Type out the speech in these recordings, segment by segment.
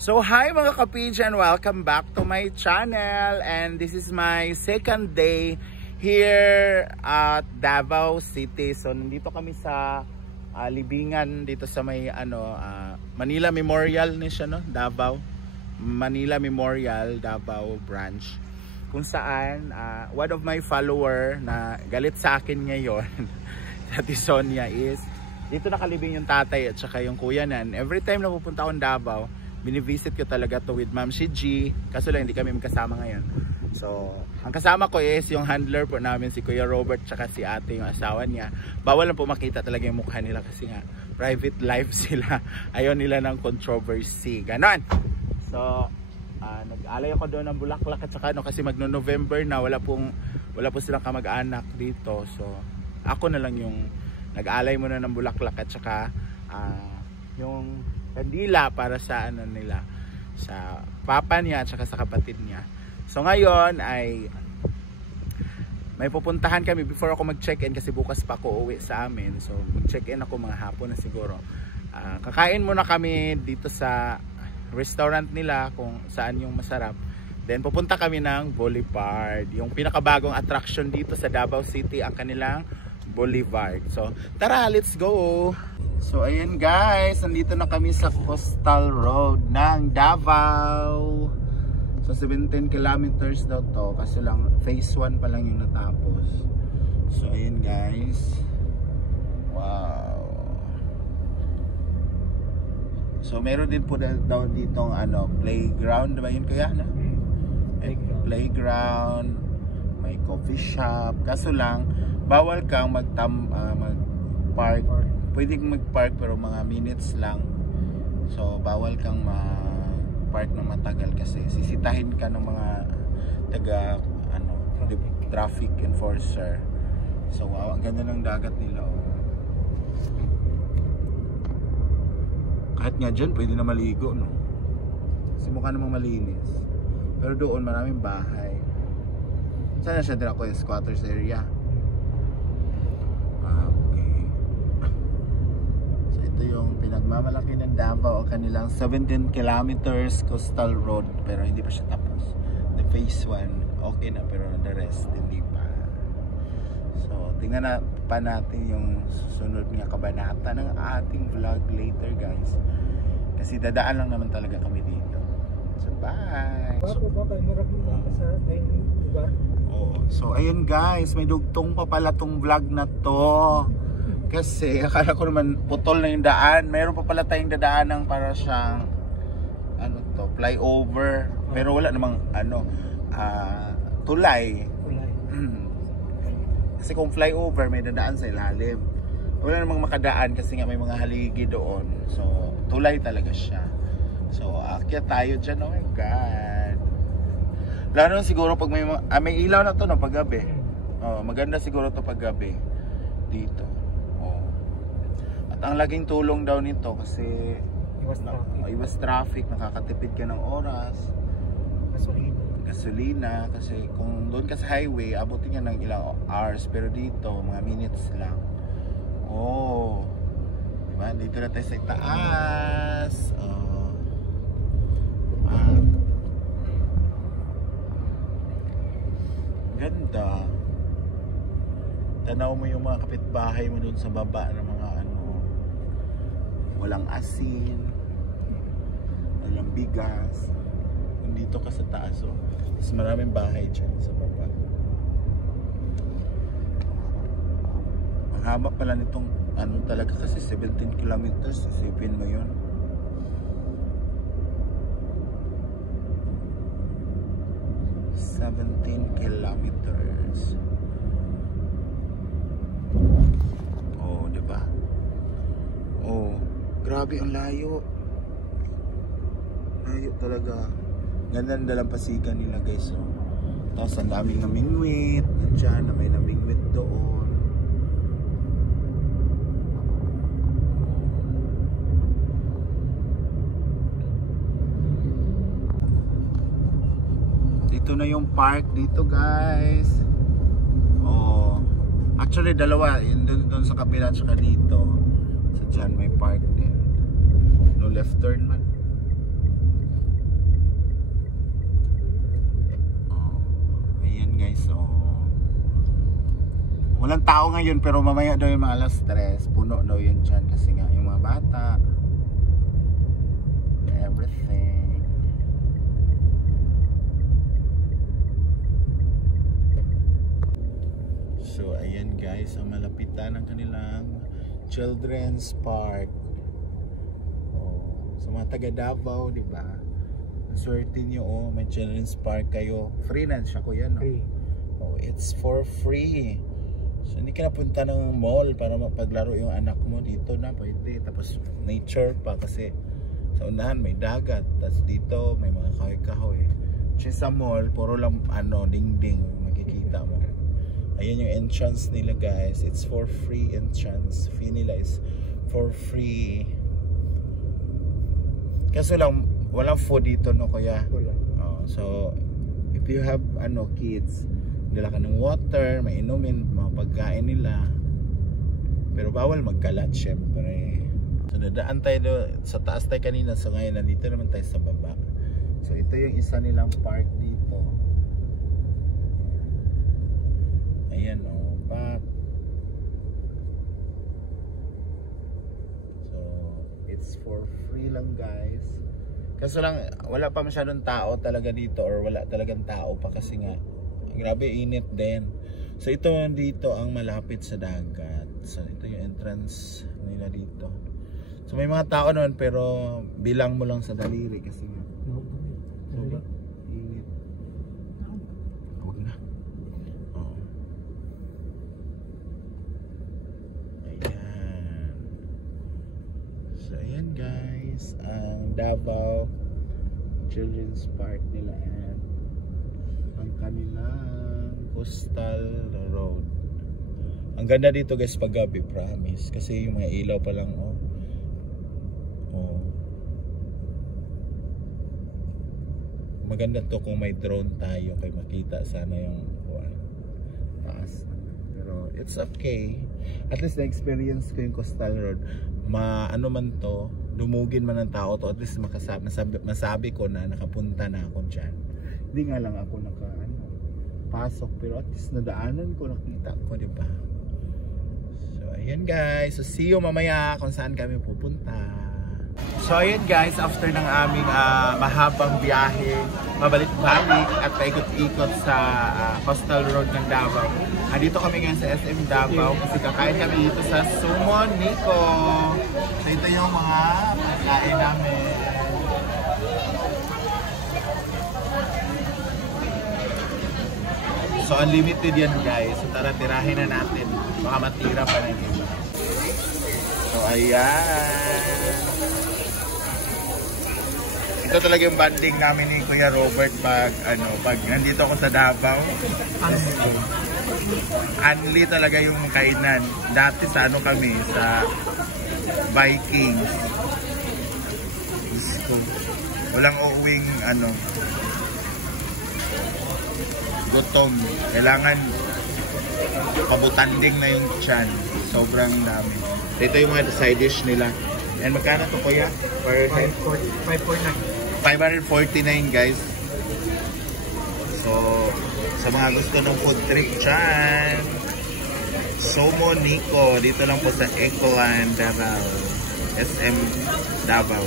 So hi mga kapidyan, welcome back to my channel, and this is my second day here at Davao City. So nandito kami sa libingan dito sa may Manila Memorial ni siya, no? Davao Manila Memorial Davao branch, kung saan one of my follower na galit sa akin ngayon sa Tisonia is dito nakalibing yung tatay at saka yung kuya nan. Every time na pupunta akong Davao, binivisit ko talaga to with Ma'am si G. Kaso lang hindi kami magkasama ngayon. So, ang kasama ko is yung handler po namin, si Kuya Robert, tsaka si ate, yung asawa niya. Bawal lang po makita talaga yung mukha nila kasi nga private life sila. Ayaw nila ng controversy. Ganon! So, nag-alay ako doon ng bulaklak at saka kasi magno-November na, wala po silang kamag-anak dito. So, ako na lang yung nag-alay muna ng bulaklak at saka yung kandila para sa nila, sa papa niya at saka sa kapatid niya. So ngayon ay may pupuntahan kami before ako mag-check-in kasi bukas pa ako uwi sa amin. So mag-check-in ako mga hapon na siguro. Kakain muna kami dito sa restaurant nila kung saan yung masarap. Then pupunta kami ng Boulevard, yung pinakabagong attraction dito sa Davao City, ang kanilang Boulevard. So tara, let's go! So ayan guys, nandito na kami sa Coastal Road ng Davao. So 17 kilometers daw to, kasi lang phase 1 pa lang yung natapos. So ayan guys. Wow. So meron din po daw ditong playground, ba yun kaya na? Playground, may coffee shop. Kaso lang bawal kang mag-park. Pwede kang mag-park pero mga minutes lang. So bawal kang mag-park ng matagal kasi sisitahin ka ng mga traffic enforcer. So wow, ang ganda ng dagat nila, oh. Kahit nga dyan pwede na maligo, no? Kasi mukha namang malinis. Pero doon maraming bahay. Sana siya din ako yung squatters area. Yung pinagmamalaki ng Davao, kanilang 17 kilometers coastal road, pero hindi pa siya tapos. The phase 1 okay na, pero the rest hindi pa. So tingnan na pa natin yung susunod nga kabanata ng ating vlog later guys, kasi dadaan lang naman talaga kami dito. So bye! So ayun guys, may dugtong pa pala tong vlog na to. Kasi akala ko naman putol na yung daan. Mayroon pa pala tayong dadaan ng para siyang flyover. Pero wala namang tulay. Kasi kung flyover may dadaan sa ilalim. Wala namang makadaan kasi nga may mga haligi doon. So tulay talaga siya. So aakyat tayo dyan. Oh my God. Lalo siguro pag may ilaw na to, no, paggabi. Maganda siguro to paggabi dito. Ang laging tulong daw nito kasi iwas traffic, nakakatipid ka ng oras, gasolina, kasi kung doon ka sa highway abutin niya ng ilang hours, pero dito mga minutes lang. Oh, diba? Dito na tayo sa itaas. Ganda. Tanaw mo yung mga kapitbahay mo doon sa baba ng mga walang asin, walang bigas. Nandito ka sa taas, oh. Mas maraming bahay dyan sa baba. Ang haba pala nitong talaga kasi 17 kilometers. Isipin mo yun. kilometers. Oh, diba? Oh, grabe ang layo. Layo talaga. Ganda ng dalampasigan nila guys, oh. Tapos ang daming namingwit. Nandiyan na may namingwit doon. Dito na yung park dito guys. Oh, actually dalawa. Doon sa kabila at saka dito. So dyan may park din. No left turn man. tao ngayon, pero mamaya daw yung mga alas 3, puno daw yun dyan kasi nga yung mga bata, everything. So ayan guys, ang malapitan ng kanilang children's park. Oh, sa mga taga Davao, di ba? Swerte nyo, oh, may children's park kayo. Free na siya, kuya, no? Free. Oh, it's for free. So hindi ka napunta ng mall para mapaglaro yung anak mo. Dito na pwede. Tapos nature pa kasi sa unahan may dagat. Tapos dito may mga kahoy-kahoy. Kasi sa mall, puro lang dingding makikita mo. Ayan yung entrance nila guys. It's for free entrance. Fee nila is for free. Kaso lang, walang food dito, no, kuya? Wala. So, if you have kids, dala ka ng water, may inumin, mga pagkain nila. Pero bawal magkalat, syempre. So, dadaan tayo sa taas tayo kanina. So, ngayon, nandito naman tayo sa baba. So, ito yung isa nilang park dito. Ayan, oh, park. So, it's for free lang, guys. Kaso lang, wala pa masyadong tao talaga dito or wala talagang tao pa kasi nga grabe init din. So ito dito ang malapit sa dagat. So ito yung entrance nila dito. So may mga tao naman pero bilang mo lang sa daliri kasi nga sobrang init. Huwag na. Oh. Ayan. So ayan guys, ang Davao Children's Park nila and ang kanilang coastal road. Ang ganda dito guys pag gabi, promise, kasi yung mga ilaw pa lang, oh. Maganda to kung may drone tayo kay makita sana yung taas. Pero it's okay, at least na-experience ko yung coastal road. Ano man to, dumugin man ng tao to, at least masabi ko na nakapunta na ako dyan. Hindi nga lang ako pasok, pero at least nadaanan ko, nakita ko, diba? So ayan guys, so see you mamaya kung saan kami pupunta. So ayan guys, after ng aming mahabang biyahe, mabalik-balik at paikot-ikot sa coastal road ng Davao. Dito kami ngayon sa SM Davao kasi kakain kami dito sa Sumo Nico. So ito yung mga pagkain namin. So unlimited yan guys. So tara, tirahin na natin. Baka matira pa na yung iba. So ayan. Ito talaga yung banding namin ni Kuya Robert pag nandito ako sa Davao. Anli talaga yung kainan. Dati sa kami sa Vikings. Walang uuwing gutom. Kailangan pabutanding na yung tiyan. Sobrang dami. Ito yung mga side dish nila. And magkano to kuya? 549 guys. So sa mga gusto ng food trip dyan, Sumo Nico, dito lang po sa Ecoland, Davao, SM Davao.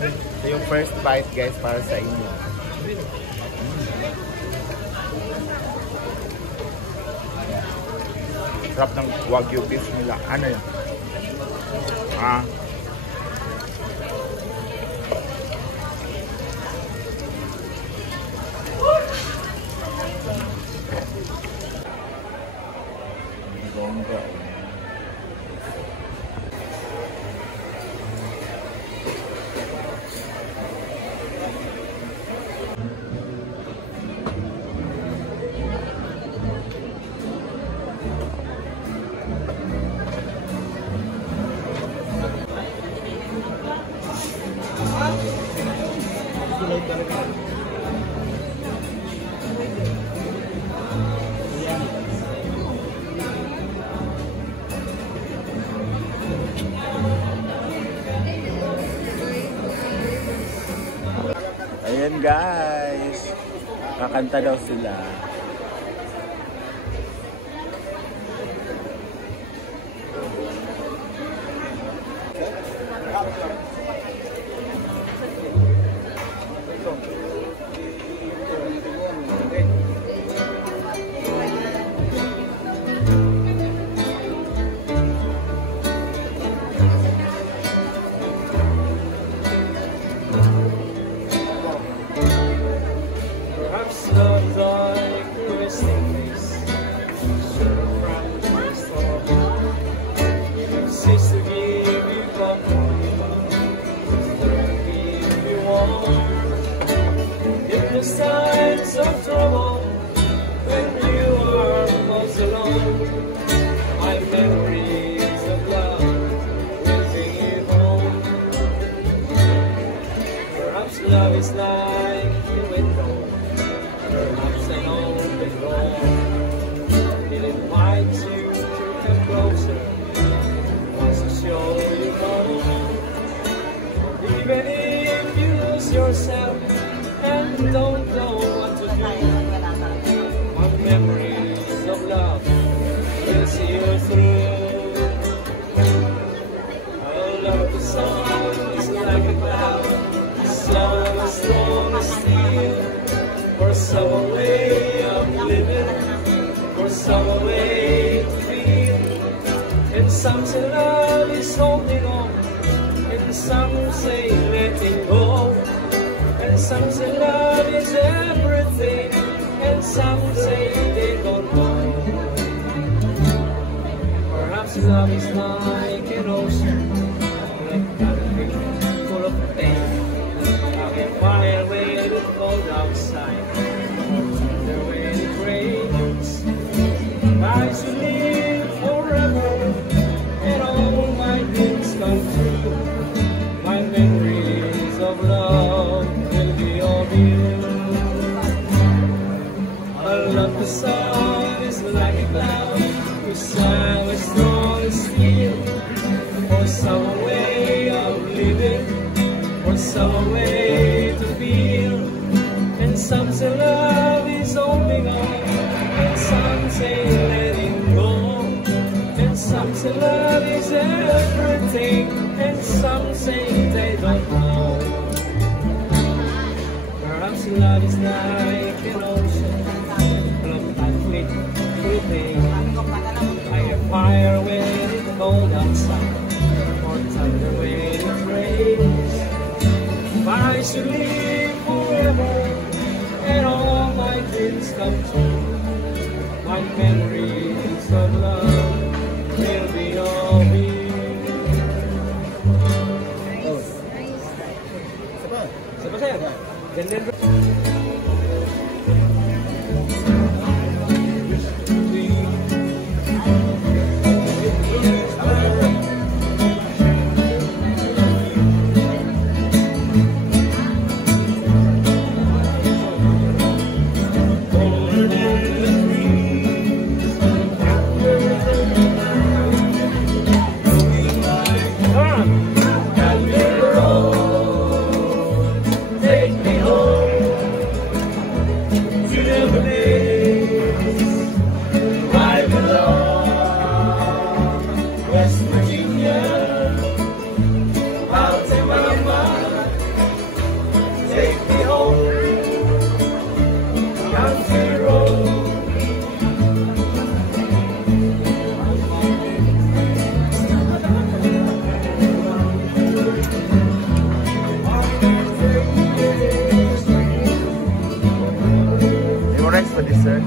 Ito yung first bite guys para sa inyo. Sarap ng Wagyu beef nila. Ano yun? Bongga. guys. Kakanta daw sila. Signs of trouble when you are most alone. My memories of love will bring you home. Perhaps love is like a window, perhaps an open door. It invites you to come closer, wants to show you more. Even if you lose yourself and don't know what to do, my memories of love will see you through. Our love song is like a cloud, a song as strong as steel, for some way of living, for some way to feel. And some say love is holding on, and some say letting go. And some say love is everything, and some say they don't know. Perhaps love is like an ocean, like nothing, full of pain. I can fire when it cold outside, or thunder when it rains. I should live forever, and all my dreams come true. My memories of love will be of you. I love the sun is like a cloud, the sun is strong as steel, for some way of living, for some way to feel. And some say love is holding on, and some say letting go. And some say love is everything, and some say they don't know. Perhaps love is like an ocean, full of conflict, full of pain. Like a fire when it's cold outside, or thunder when it rains. If I should live forever, and all my dreams come true, my memories of love will be of you. Siapa saya? Ganyan. For dessert.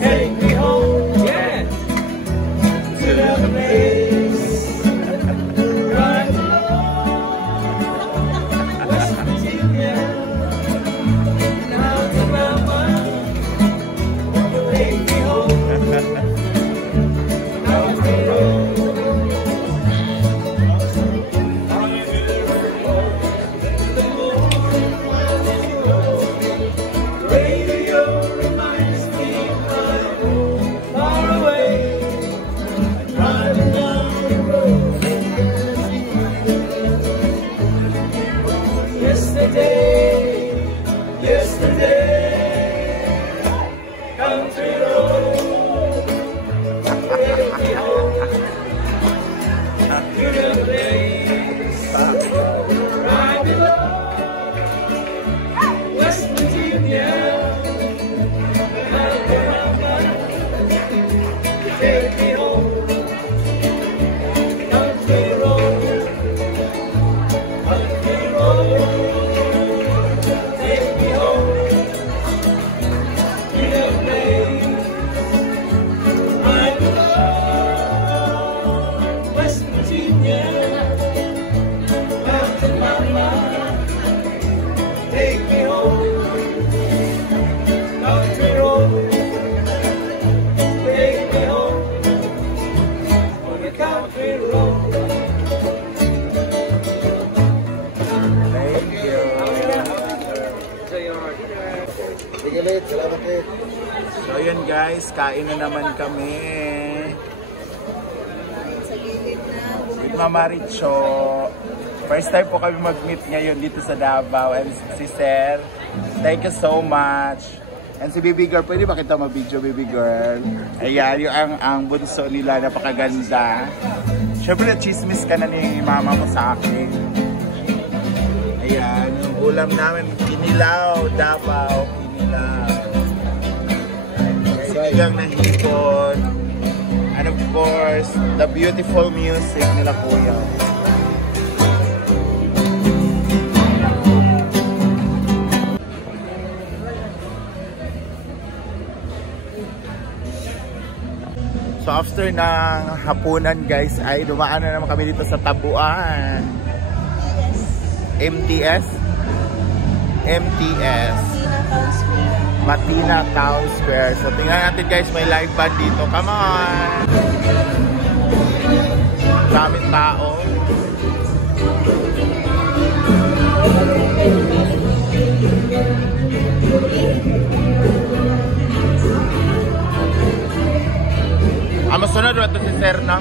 Take me home. guys, kain na naman kami. With Mama Richo. First time po kami mag-meet ngayon dito sa Davao. And si Sir, thank you so much. And si Baby Girl, pwede ba kita mag-video, Baby Girl? Ayan, yung ang bunso nila, napakaganda. Siyempre, na-chismis ka na ni Mama mo sa akin. Ayan, yung ulam namin, kinilaw, Davao, kinilaw. Sigang na hipon. And of course, the beautiful music nila Kuya. So after ng hapunan guys, ay dumaan na naman kami dito sa Tabuan. MTS? MTS. Matina Town Square. So tingnan natin guys, may live band dito. Come on! Daming tao. Masunod ba ito si Sir na?